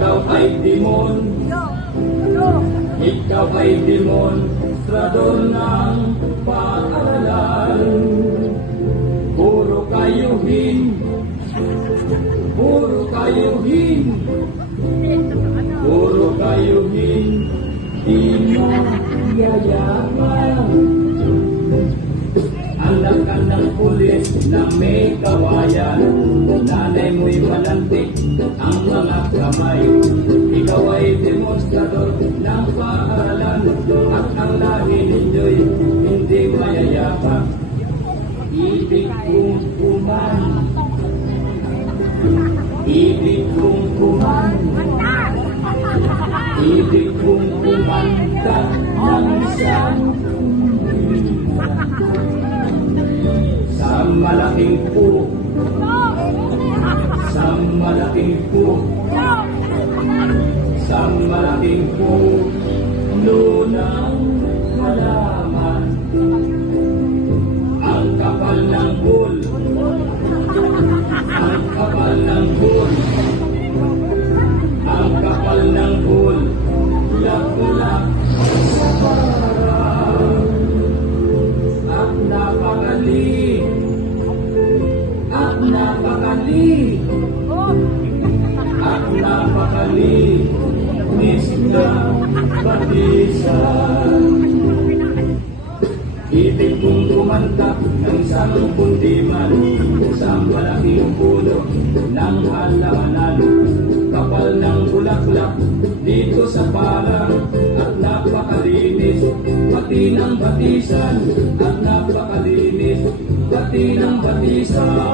Ikaw ay demon, ikaw ay demonstrador ng paaralan. Puro kayuhin, puro kayuhin, puro kayuhin, di mo yayaman. Anak ka ng pulis na may kawayan, nanay mo'y malantik ang mga kamay. Ikaw ay demonstrador ng paaralan, at ang lahi ninyo'y hindi mayayapak. Ibig kong kuman, ibig kong kuman, ibig kong kumanta ng isang sa malaking po, sa malaking po, sa malaking po, lunang halaman. Ang kapal ng bull, ang kapal ng bull, ang kapal ng bull, lak-lak sa parang. At napakali, at napakali, at napakali, Mr. Batisan. Ibig kong kumanta ng isang kundiman sa malaking puno ng halamanan. Kapal ng bulaklak dito sa parang, at napakalinis pati ng batisan, at napakalinis pati ng batisan.